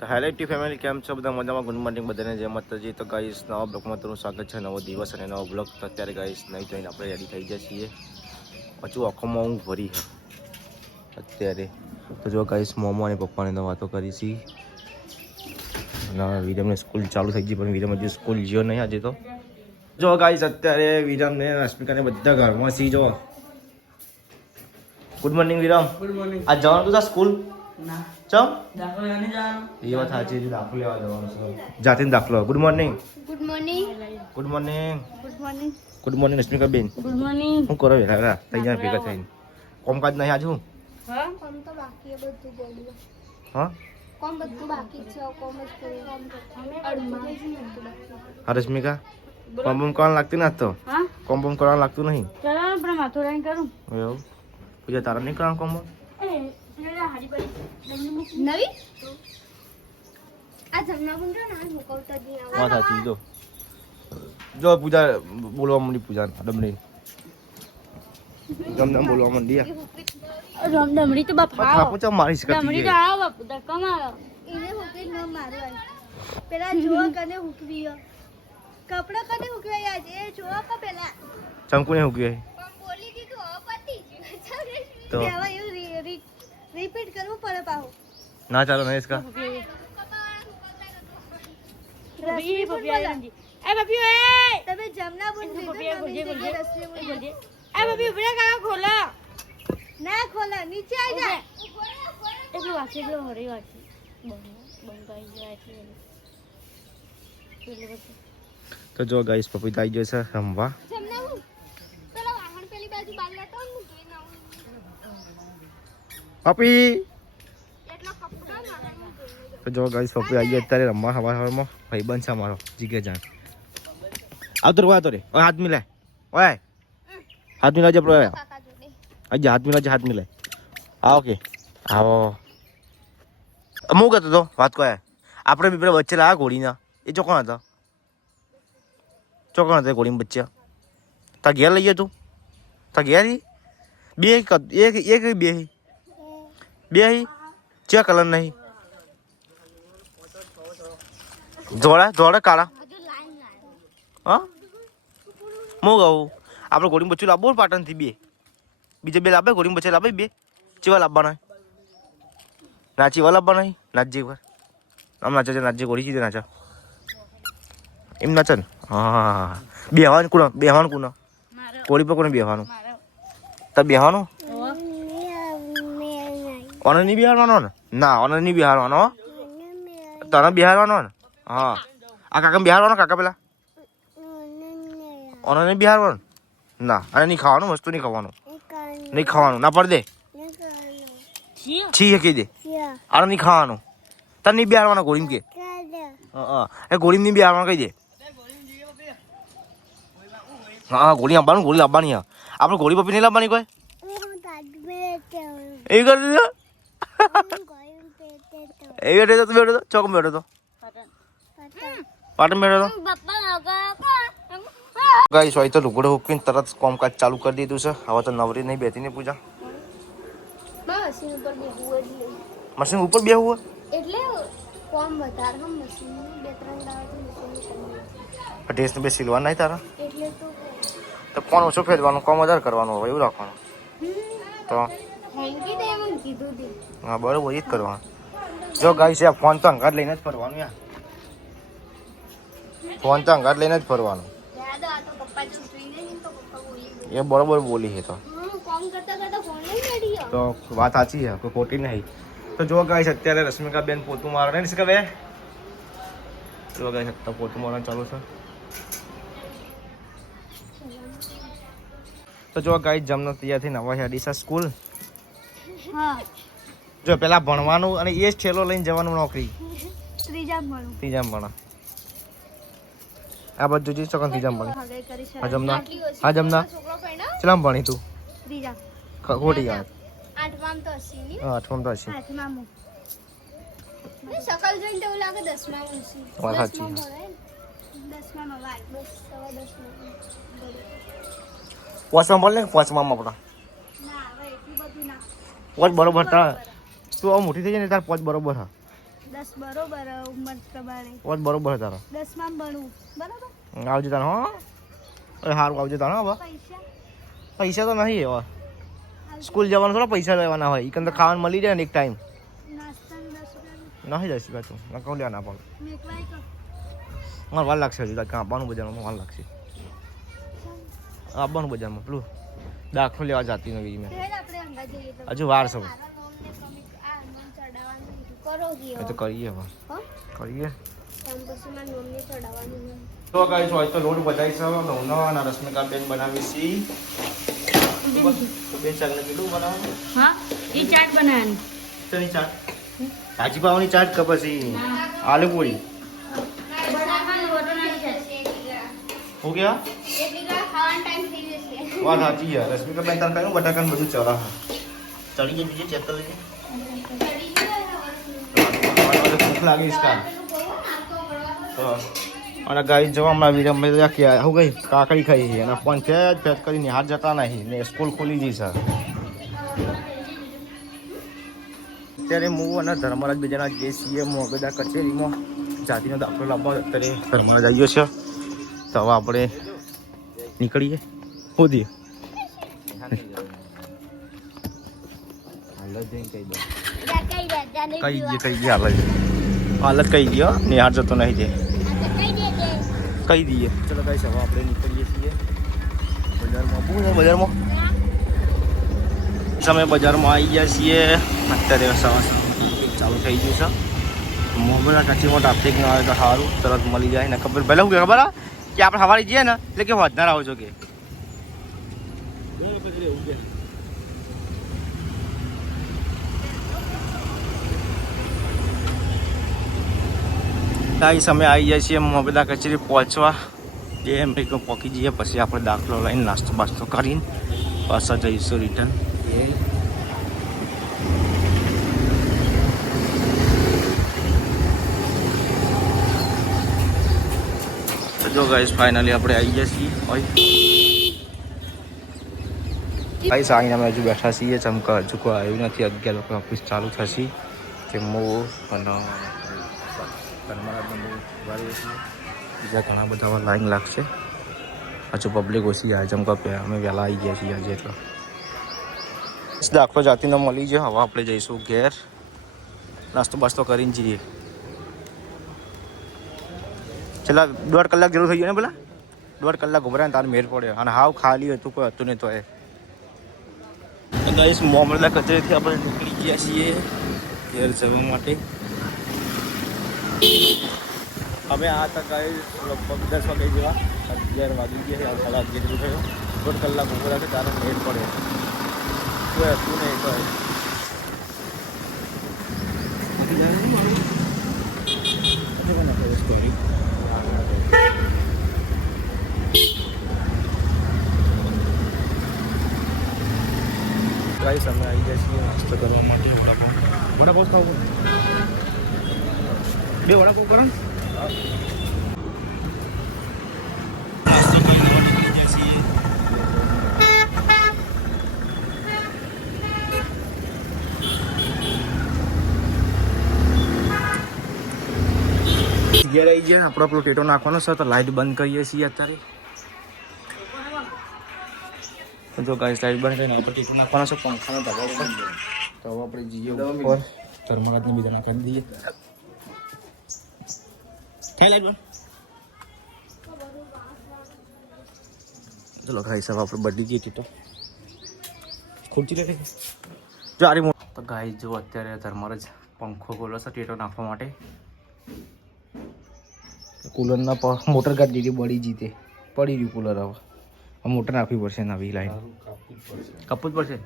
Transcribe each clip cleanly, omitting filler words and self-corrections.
તો highlight family કેમ છો બધા મજામાં? ગુડ મોર્નિંગ બધાને જય માતાજી. તો ગાઈસ નવા બ્લોગમાં તમારું સ્વાગત છે. નવો દિવસ અને નવો બ્લોગ. તો અત્યારે ગાઈસ નહીં જોઈને આપણે રેડી થઈ ગયા છીએ. પાછું આંખોમાં ઊંઘ ભરી છે અત્યારે. તો જો ગાઈસ મોમો અને પપ્પાને તો વાતો કરી છે અને વિરમને સ્કૂલ ચાલુ થઈ ગઈ, પણ વિરમ હજુ સ્કૂલ ગયો નહીં આજે. તો જો ગાઈસ અત્યારે વિરમને રશ્મિકાને બધા ઘરમાં સી. જો good morning Viram. Good morning. આજ જવાનું તું સ્કૂલ? ના ચમ દાખલો લેવાને જવાનું. એ વાત સાચી છે, દાખલો લેવા જવાનું છે. જાતે દાખલો. Good morning. Good morning. Good morning. Good morning. Good morning Rashmika ben. Good morning. શું કરો વેલા થઈ જાય ભેગા થઈને? કોમકાજ નહીં આજ? હું હા કોમ તો બાકી બધું બોલ્યું. હા કોમ બધું બાકી છે. કોમ જ કર્યું. અડધું થઈ ગયું, બધું બાકી. હા રશ્મિકા, કોમ બોમ કરવાનું લાગતું નથી. તો હા કોમ બોમ કરવાનું લાગતું નહીં. ચલો આપણે માથું રાઈન કરું. એવું પૂજા તારા નહીં કરવાનું કોમ બોમ? નવી આ જમના ગુંડો ના મુકવતા દી આવા. વાત સાચી. જો પૂજા બોલવા માંડી. પૂજા ડમણી ગમ બોલવા માંડી. રમડમડી તો બાપ થાપો ચમ મારીશ ડમડી કરતી તો આવો બાપ ધક્કા મારો. એને હુકવી ન મારવા. પેલા જોવા કને હુકવી કપડા કને હુકવાય આજે જોવા કા પેલા ચમકુને હું કહે પણ બોલી દીધું હવે પતી તો? ગયું. હવે એવું રિપીટ કરવું પડે પાછું. ના ચાલો નહીં इसका પપી પપી આવી એ પપી એ તમે જમના બુન પપી દીધું ગોજે તમે ગોજે રસલી બુન ગોજે એ પપી ઉભરે કાકા ખોલો. ના ખોલા નીચે આવી જા. એટલું વાંચી ગયો હરી વાંચી બંગાઈ જાય છે. તો જો ગાઈસ પપીતા આવી ગયો છે રમવા. જમના હું પેલા વાહણ પેલી બાજુ બાર લેતો હું જોઈ ના પપી એટલા કપડા મારા હું જોઈ તો જો ગાઈસ પપી આવી ગયો અત્યારે રમવા. હવામાં ભાઈ બન છે મારો જીગે જાણ. આવતો રે આવતો રે. ઓય હાથ મિલાય. ઓય હાથ મિલાજે આપણો. કાકા જોડે આજે હાથ મિલાજે. હાથ મિલાય. આવો કે આવો. હું કહેતો તો વાત કહે આપણે બી વચ્ચે લાવ્યા ઘોડીના. એ ચોકોણ હતા? ચોકોણ હતા ઘોડીમાં બચ્ચા? તા ઘેર લઈએ તું? તા ઘેર બે એક બે બે ચે કલર નહીં? જોડા જોડા કાળા. હજુ લાઈન લાવ્યો. હા હું કહું આપણે ઘોડીમાં બચ્ચું લાવવું પાટણથી બે. બીજે બે લાવે ઘોડીમાં બચ્ચા લાવે બે. ચેવા લાવવાના? નાચીવા લાવવાના? નાચજી પર આમ નાચે છે. નાચજી ઘોડી કીધે નાચા એમ નાચે ને. હા બેહવાનું કોણ? બેહવાનું કોણ? ઘોડી પર કોને બેહવાનું? તો બેહવાનું ઓને નહીં બિહારવાનો ને? ના ઓને નહીં બિહારવાનો. તને બિહારવાનો ને? હા આ કાકા બિહારવાનો. કાકા પેલા ઓને નહીં બિહારવાનો? ના અને નહીં ખાવાનું. વસ્તુ નહીં ખાવાનું. નહીં ખાવાનું. ના પડ દે. છી કહી દે. આને નહીં ખાવાનું. તને નહીં બિહારવાનો ઘોડીમાં કે. હા એ ઘોડીમાં નહીં બિહારવાનો કહી દે. હા ઘોડી લાવવાનું. ઘોડી લાવવાની. આપણે ઘોડી પપ્પી નહીં લાવવાની કોઈ? એ કરી દીધો. એ બેઠો તો બેઠો તો ચોક બેઠો તો પાટણ બેઠો તો. ગાઈસ હોય તો લુગડો હુકીને તરત કામકાજ ચાલુ કરી દીધું છે. હવે તો નવરી નહીં બેઠી ને પૂજા. મશીન ઉપર બેહવું એટલે મશીન ઉપર બેહવું એટલે કોમ વધારે હમ મશીન બે ત્રણ દાડા મશીન ડ્રેસ ને બે સિલવા નહીં તારા? એટલે તો કોણ ઓછું ફેરવાનું? કોમ વધારે કરવાનું હોય એવું રાખવાનું. તો હેંકી દે એમ કીધું તી. હા બરોબર એ જ કરવાનું. જો ગાઈસ આ ફોન તો અંગાત લઈને જ ફરવાનું. યાર ફોન તો અંગાત લઈને જ ફરવાનું. યાદ આ તો પપ્પા છૂટવી નહીં તો પપ્પા બોલી ગઈ. એ બરોબર બોલી છે. તો કોમ કરતા કરતા ફોન લઈ બેઠી હો. તો વાત સાચી છે, કોઈ ખોટી નહીં. તો જો ગાઈસ અત્યારે રશ્મિકા બેન પોતું મારે ને શીખવે. જો ગાઈસ અત્યારે પોતું મારવાનું ચાલુ છે. તો જો ગાઈસ જમનો તૈયાર થઈને નવા ડીસા સ્કૂલ. હા જો પેલા ભણવાનું અને એ જ ઠેલો લઈને જવાનું નોકરી. ત્રીજા મળું ત્રીજામ ભણા. આ બધું જોઈ શકો ત્રીજામ ભણે. હગાઈ કરી છે. હા જમના. આટલી ઓછી હા જમના. છોકરો પહેણા ચલામ ભણી તું? ત્રીજા ખોટી વાત. આઠમામ તો 80 ની હા અઠવામ તો હશે. આઠમામ શકલ જોઈને તો એવું લાગે 10માં ઊંચી. વાત સાચી. 10માં ભણે 10માં વાગ 10 સવા 10 પોચમાં ભણ લે. પોચમાં આપણા ના હવે એટલું બધું ના પોચ બરોબર. તાર તું હવે મોટી થઈ જાય ને તાર પોચ બરોબર હા. 10 બરોબર ઉંમર પ્રમાણે. વાત બરોબર તારો 10માં ભણું બરોબર. આવજો તારો હા અરે સારું આવજો તારો હવે પૈસા પૈસા તો નહીં એવા સ્કૂલ જવાનું થોડા પૈસા લેવાના હોય ઈ તો ખાવાનું મળી જાય ને એક ટાઈમ નાસ્તાના 10 રૂપિયા નહીં જઈશ તું ના કહું લેવા ના પડે મેકવાય તો મારે વાર લાગશે હજુ કાં આપવાનું બજારમાં વાર લાગશે આપવાનું બજારમાં પેલું દાખલો લેવા જતી નથી મેં ફેર આપણે અંગા જઈએ તો હજુ વાર છે મારા નોમને કમિટ આ નોમ ચડાવવાનું કરો એ ગયો તો કરીએ હવે હો કરીએ પણ પછી મારા નોમને ચડાવવાનું નહીં. તો ગાઈસ હોય તો લોટ બધાઈ છે ઘઉંનો અને રસમિકા બેન બનાવી છે બેન ચાલને કેટલું બનાવવાનું હા એ ચાટ બનાવવાની તેની ચાટ ભાજી પાવાની ચાટ કે પછી આલુ પૂરી હું ગયા ખાવાનો ટાઈમ થઈ જશે. વાત સાચી છે રશ્મિકા બેન તાર કયું બટાકાનું બધું ચડા ચડી ગઈ બીજે ચેક કરી લેજે ભૂખ લાગી ઇસકા અને ગાઈ જવા હમણાં વિરમભાઈ ક્યાં હું ગઈ કાકડી ખાઈ છે અને ફોન ફેજ ફેજ કરીને હાથ જતા નહીં ને સ્કૂલ ખોલી ગઈ છે અત્યારે હું અને ધર્મરાજ બીજાના જે છીએ મોગદા કચેરીમાં જાતિનો દાખલો લાવવા અત્યારે ધર્મરાજ આવ્યો છે તો હવે આપણે નીકળીએ સુધી કઈ દઈએ હાલત કઈ દઈએ ને હાથ જતો નહીં દે કહી દઈએ ચલો કઈ હવે આપણે નીકળીએ છીએ બજારમાં બજારમાં સમય બજારમાં આવી ગયા છીએ અત્યારે સવા ચાલુ થઈ ગયું છે મોબાઈલ કચીમાં ટ્રાફિક ન આવે તો સારું તરત મળી જાય ને ખબર પહેલાં શું ખબર કે આપણે સવારે જઈએ ને એટલે કે વધનાર આવો છો કે આ સમય આવી જાય છીએ મોબાઈલ કચેરી પહોંચવા જે એમ કંઈક પહોંચી જઈએ પછી આપણે દાખલો લઈને નાસ્તો બાસ્તો કરીને પાછા જઈશું રિટર્ન જો ગાઈસ ફાઇનલી આપણે આવી ગયા છીએ ગાઈસ આવીને અમે હજુ બેઠા છીએ ચમકા હજુ કોઈ આવ્યું નથી 11 વાગે ઓફિસ ચાલુ થશે કે અને બીજા ઘણા બધા લાઈન લાગશે હજુ પબ્લિક ઓછી આવે ચમકા અમે વહેલા આવી ગયા છીએ આજે એટલો દાખલો જાતિનો મળી જાય હવે આપણે જઈશું ઘેર નાસ્તો બાસ્તો કરીને જઈએ છેલ્લા 1.5 કલાક જરૂર થઈ ગયો ને પેલા 1.5 કલાક ઉભરાય ને તારે મેળ પડ્યો અને હાવ ખાલી હતું કોઈ હતું નહીં તો એ ગાઈસ મોમરલા કચેરીથી આપણે નીકળી ગયા છીએ ઘેર જવા માટે અમે આ હતા ગાઈસ લગભગ 10 વાગે જેવા 11 વાગી ગયા 11:30 જેટલું થયો 1.5 કલાક ઉભરાય તારે મેળ પડ્યો કોઈ હતું નહીં તો સ્ટોરી ગાઈસ અમે આવી ગયા છીએ નાસ્તો કરવા માટે વડાપાઉં ખાવું બે વડાપાઉં કરો ને નાસ્તો કરીને નીકળી ગયા છીએ ઘેર આવી ગયા આપણો પેલો ટેટો નાખવાનો છે તો લાઇટ બંધ કરીએ છીએ અત્યારે જો ગાઈસ લાઈટ બંધ કરીને આપણે ટીટું નાખવાનો છે પંખાનો દબાવ ઉપર તો હવે આપણે જઈએ ઉપર ધર્મરાજને બીજા નાખી દઈએ થાય લાઈટ બંધ ચલો ગાઈસ હવે આપણે બદલી જઈએ ટીટો ખુરચી લે જો આરી તો ગાઈસ જો અત્યારે ધર્મરાજ પંખો ખોલો છે ટીટો નાખવા માટે કુલરના મોટર કાઢ દીધી બળી જીતે પડી રહ્યું કુલર હવે મોટર નાખવી પડશે નવી લાઈન કપવું જ પડશે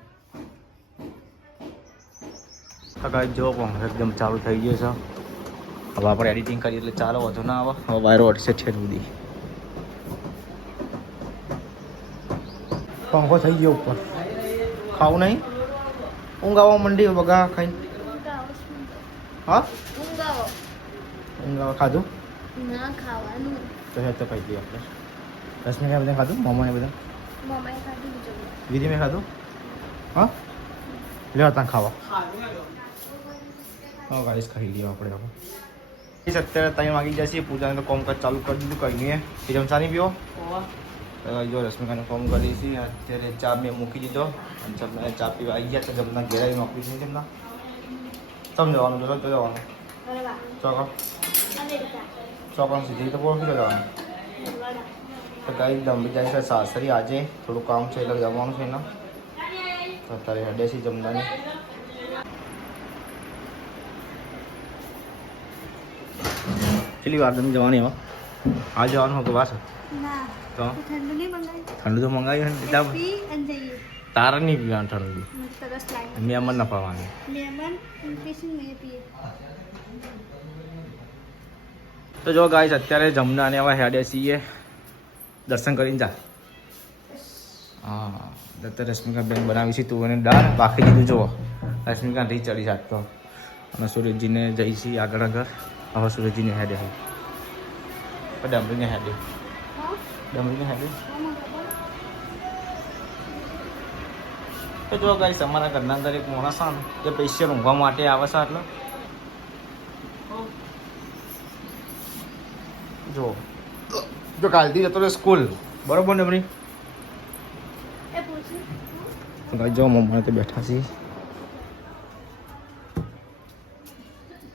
તો ગાઈસ જો પંખો એકદમ ચાલુ થઈ ગયો છે હવે આપણે એડિટિંગ કરીએ એટલે ચાલો વધુ ના આવે હવે વાયરો અટશે છે સુધી પંખો થઈ ગયો ઉપર ખાવું નહીં ઊંઘ આવવા મંડી બગા ખાઈને હા ઊંઘ આવવા ખાધું ના ખાવાનું તો હે તો ખાઈ દઈએ આપણે 10 મિનિટ બધા ખાધું મમ્માને બધા મમ્માએ ખાધું બીજું વિધિ મેં ખાધું હા લેવા ત્યાં ખાવા હા ગાઈસ ખાઈ લઈએ આપણે હવે. અત્યારે 3 વાગી જશે. પૂજાને તો કામકાજ ચાલુ કરી દીધું કઈ નહીં. એ જમશા નહીં પીવો જો રશ્મિકાને ફોન કરી છે. અત્યારે ચા મેં મૂકી દીધો અને જમના ચા પીવા આવી ગયા તો જમના ઘેર આવી નોકરી છે જમના સમજવાનું તો જવાનું ચોકમ ચોકમ સીધી તો બોલ જવાનું તો કઈ દમ જાય છે સાસરી આજે થોડું કામ છે એટલે જવાનું છે એના તો અત્યારે હેડે છે જમવાની. કેટલી વાર તમે જવાની હવે આ જવાનું હોય કે વાસ ના તો ઠંડુ નહીં મંગાવી ઠંડુ તો મંગાવ્યું ને સીધા પી અને જઈએ તારે નહીં પીવાનું ઠંડુ સરસ લાગે મેમન ના પાવાની લેમન પીસી મેં પીએ તો જો ગાઈસ અત્યારે જમના અને હવે હેડે છીએ દર્શન કરીને જા. હા અત્યારે રશ્મિકા બેન બનાવી છે તું અને દાળ બાકી દીધું જુઓ રશ્મિકા રહી ચડી જાત તો અને સુરેશજીને જઈ છીએ આગળ આગળ હવે સુરેશજીને હેડે હવે ડમરીને હેડે ડમરીને હેડે. તો જો ગાઈસ અમારા ઘરના અંદર એક માણસ છે ને જે પૈસા ઊંઘવા માટે આવે છે એટલે જો કાલથી જતો રહે સ્કૂલ બરોબર ને ભાઈ. એ પૂછ્યું ગાઈ જો મમ્મી તો બેઠા છીએ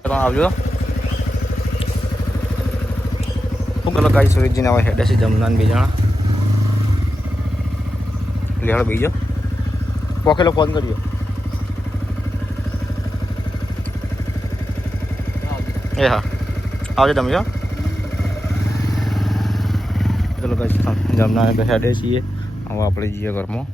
ચલો આવજો. શું કરો ગાઈ સુરેશજીને હવે હેડે છે જમવાન 2 જણા લેહળ બીજો પોકેલો ફોન કરજો. એ હા આવજો તમે જો. ચલો ગાઈસ જમના હેડે છીએ હવે આપણે જઈએ ઘરમાં.